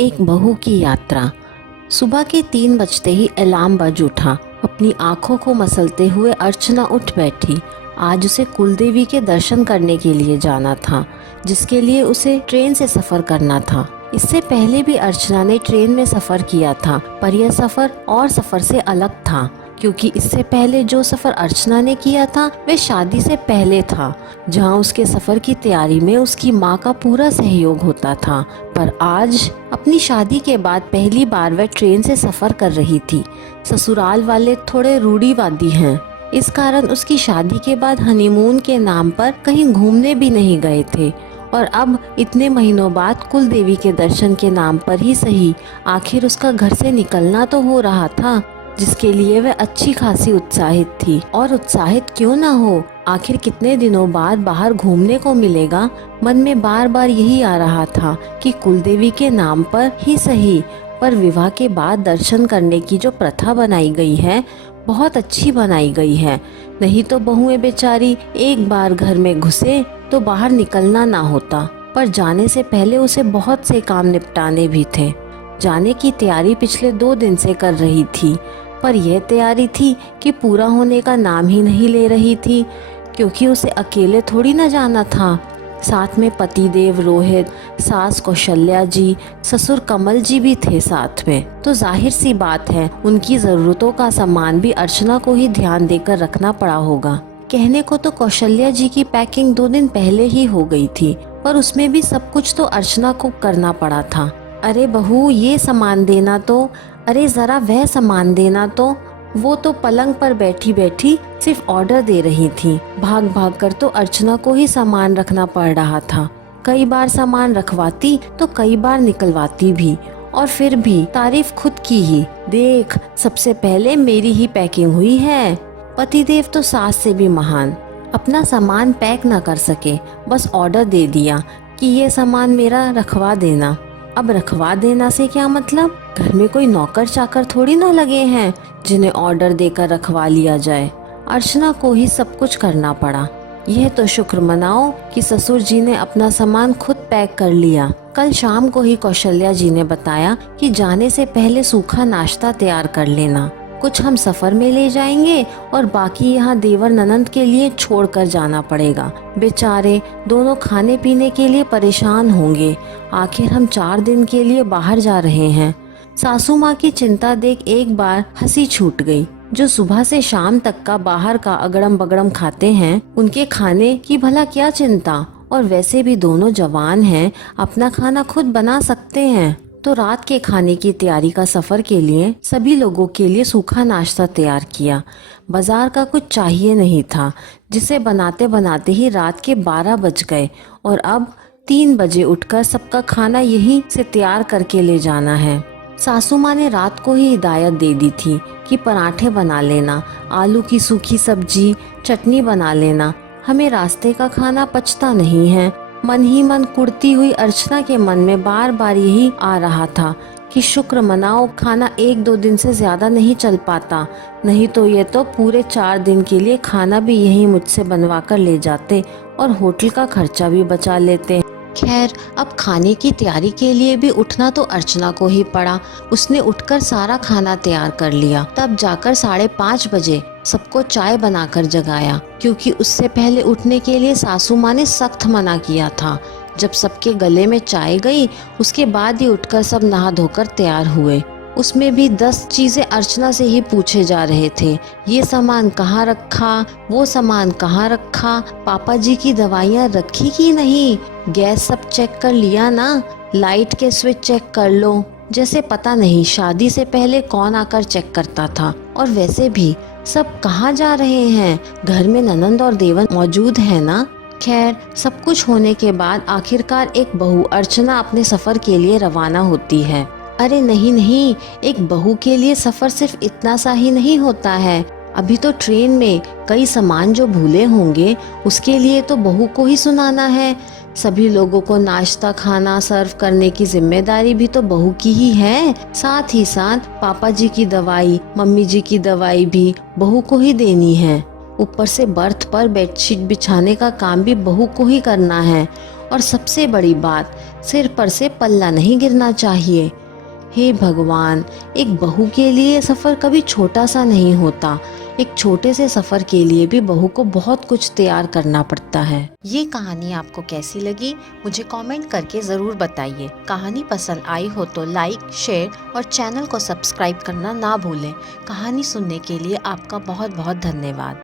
एक बहू की यात्रा। सुबह के 3 बजते ही अलार्म बज उठा। अपनी आंखों को मसलते हुए अर्चना उठ बैठी। आज उसे कुलदेवी के दर्शन करने के लिए जाना था, जिसके लिए उसे ट्रेन से सफर करना था। इससे पहले भी अर्चना ने ट्रेन में सफर किया था, पर यह सफर और सफर से अलग था, क्योंकि इससे पहले जो सफर अर्चना ने किया था वह शादी से पहले था, जहां उसके सफर की तैयारी में उसकी मां का पूरा सहयोग होता था। पर आज अपनी शादी के बाद पहली बार वह ट्रेन से सफर कर रही थी। ससुराल वाले थोड़े रूढ़िवादी हैं, इस कारण उसकी शादी के बाद हनीमून के नाम पर कहीं घूमने भी नहीं गए थे, और अब इतने महीनों बाद कुलदेवी के दर्शन के नाम पर ही सही आखिर उसका घर से निकलना तो हो रहा था, जिसके लिए वह अच्छी खासी उत्साहित थी। और उत्साहित क्यों ना हो, आखिर कितने दिनों बाद बाहर घूमने को मिलेगा। मन में बार बार यही आ रहा था कि कुलदेवी के नाम पर ही सही, पर विवाह के बाद दर्शन करने की जो प्रथा बनाई गई है बहुत अच्छी बनाई गई है। नहीं तो बहुएं बेचारी एक बार घर में घुसे तो बाहर निकलना ना होता। पर जाने से पहले उसे बहुत से काम निपटाने भी थे। जाने की तैयारी पिछले 2 दिन से कर रही थी, पर यह तैयारी थी कि पूरा होने का नाम ही नहीं ले रही थी, क्योंकि उसे अकेले थोड़ी ना जाना था। साथ में पतिदेव रोहित, सास कौशल्या जी, ससुर कमल जी भी थे साथ में। तो जाहिर सी बात है उनकी जरूरतों का सामान भी अर्चना को ही ध्यान देकर रखना पड़ा होगा। कहने को तो कौशल्या जी की पैकिंग 2 दिन पहले ही हो गई थी, पर उसमें भी सब कुछ तो अर्चना को करना पड़ा था। अरे बहू, ये सामान देना तो, अरे जरा वह सामान देना तो। वो तो पलंग पर बैठी बैठी सिर्फ ऑर्डर दे रही थी। भाग भाग कर तो अर्चना को ही सामान रखना पड़ रहा था। कई बार सामान रखवाती तो कई बार निकलवाती भी, और फिर भी तारीफ खुद की ही। देख, सबसे पहले मेरी ही पैकिंग हुई है। पतिदेव तो सास से भी महान, अपना सामान पैक ना कर सके, बस ऑर्डर दे दिया कि ये सामान मेरा रखवा देना। अब रखवा देना से क्या मतलब? घर में कोई नौकर चाकर थोड़ी ना लगे हैं जिन्हें ऑर्डर देकर रखवा लिया जाए। अर्चना को ही सब कुछ करना पड़ा। यह तो शुक्र मनाओ कि ससुर जी ने अपना सामान खुद पैक कर लिया। कल शाम को ही कौशल्या जी ने बताया कि जाने से पहले सूखा नाश्ता तैयार कर लेना। कुछ हम सफर में ले जाएंगे और बाकी यहाँ देवर ननंद के लिए छोड़ कर जाना पड़ेगा। बेचारे दोनों खाने पीने के लिए परेशान होंगे। आखिर हम 4 दिन के लिए बाहर जा रहे हैं। सासू माँ की चिंता देख एक बार हंसी छूट गई। जो सुबह से शाम तक का बाहर का अगड़म बगड़म खाते हैं, उनके खाने की भला क्या चिंता। और वैसे भी दोनों जवान हैं, अपना खाना खुद बना सकते हैं। तो रात के खाने की तैयारी का सफर के लिए सभी लोगों के लिए सूखा नाश्ता तैयार किया। बाजार का कुछ चाहिए नहीं था, जिसे बनाते बनाते ही रात के 12 बज गए, और अब 3 बजे उठकर सबका खाना यहीं से तैयार करके ले जाना है। सासू माँ ने रात को ही हिदायत दे दी थी कि पराठे बना लेना, आलू की सूखी सब्जी, चटनी बना लेना। हमें रास्ते का खाना पचता नहीं है। मन ही मन कुड़ती हुई अर्चना के मन में बार बार यही आ रहा था कि शुक्र मनाओ खाना 1-2 दिन से ज्यादा नहीं चल पाता, नहीं तो ये तो पूरे 4 दिन के लिए खाना भी यही मुझसे बनवा कर ले जाते और होटल का खर्चा भी बचा लेते। खैर, अब खाने की तैयारी के लिए भी उठना तो अर्चना को ही पड़ा। उसने उठकर सारा खाना तैयार कर लिया। तब जाकर 5:30 बजे सबको चाय बनाकर जगाया, क्योंकि उससे पहले उठने के लिए सासू माँ ने सख्त मना किया था। जब सबके गले में चाय गई, उसके बाद ही उठकर सब नहा धोकर तैयार हुए। उसमें भी 10 चीजें अर्चना से ही पूछे जा रहे थे। ये सामान कहाँ रखा, वो सामान कहाँ रखा, पापा जी की दवाइयाँ रखी कि नहीं, गैस सब चेक कर लिया ना, लाइट के स्विच चेक कर लो। जैसे पता नहीं शादी से पहले कौन आकर चेक करता था। और वैसे भी सब कहाँ जा रहे हैं, घर में ननंद और देवर मौजूद है ना। खैर, सब कुछ होने के बाद आखिरकार एक बहू अर्चना अपने सफर के लिए रवाना होती है। अरे नहीं नहीं, एक बहू के लिए सफर सिर्फ इतना सा ही नहीं होता है। अभी तो ट्रेन में कई सामान जो भूले होंगे, उसके लिए तो बहू को ही सुनाना है। सभी लोगों को नाश्ता खाना सर्व करने की जिम्मेदारी भी तो बहू की ही है। साथ ही साथ पापा जी की दवाई, मम्मी जी की दवाई भी बहू को ही देनी है। ऊपर से बर्थ पर बेडशीट बिछाने का काम भी बहू को ही करना है। और सबसे बड़ी बात, सिर पर से पल्ला नहीं गिरना चाहिए। हे भगवान, एक बहू के लिए सफ़र कभी छोटा सा नहीं होता। एक छोटे से सफ़र के लिए भी बहू को बहुत कुछ तैयार करना पड़ता है। ये कहानी आपको कैसी लगी मुझे कमेंट करके ज़रूर बताइए। कहानी पसंद आई हो तो लाइक, शेयर और चैनल को सब्सक्राइब करना ना भूलें। कहानी सुनने के लिए आपका बहुत बहुत धन्यवाद।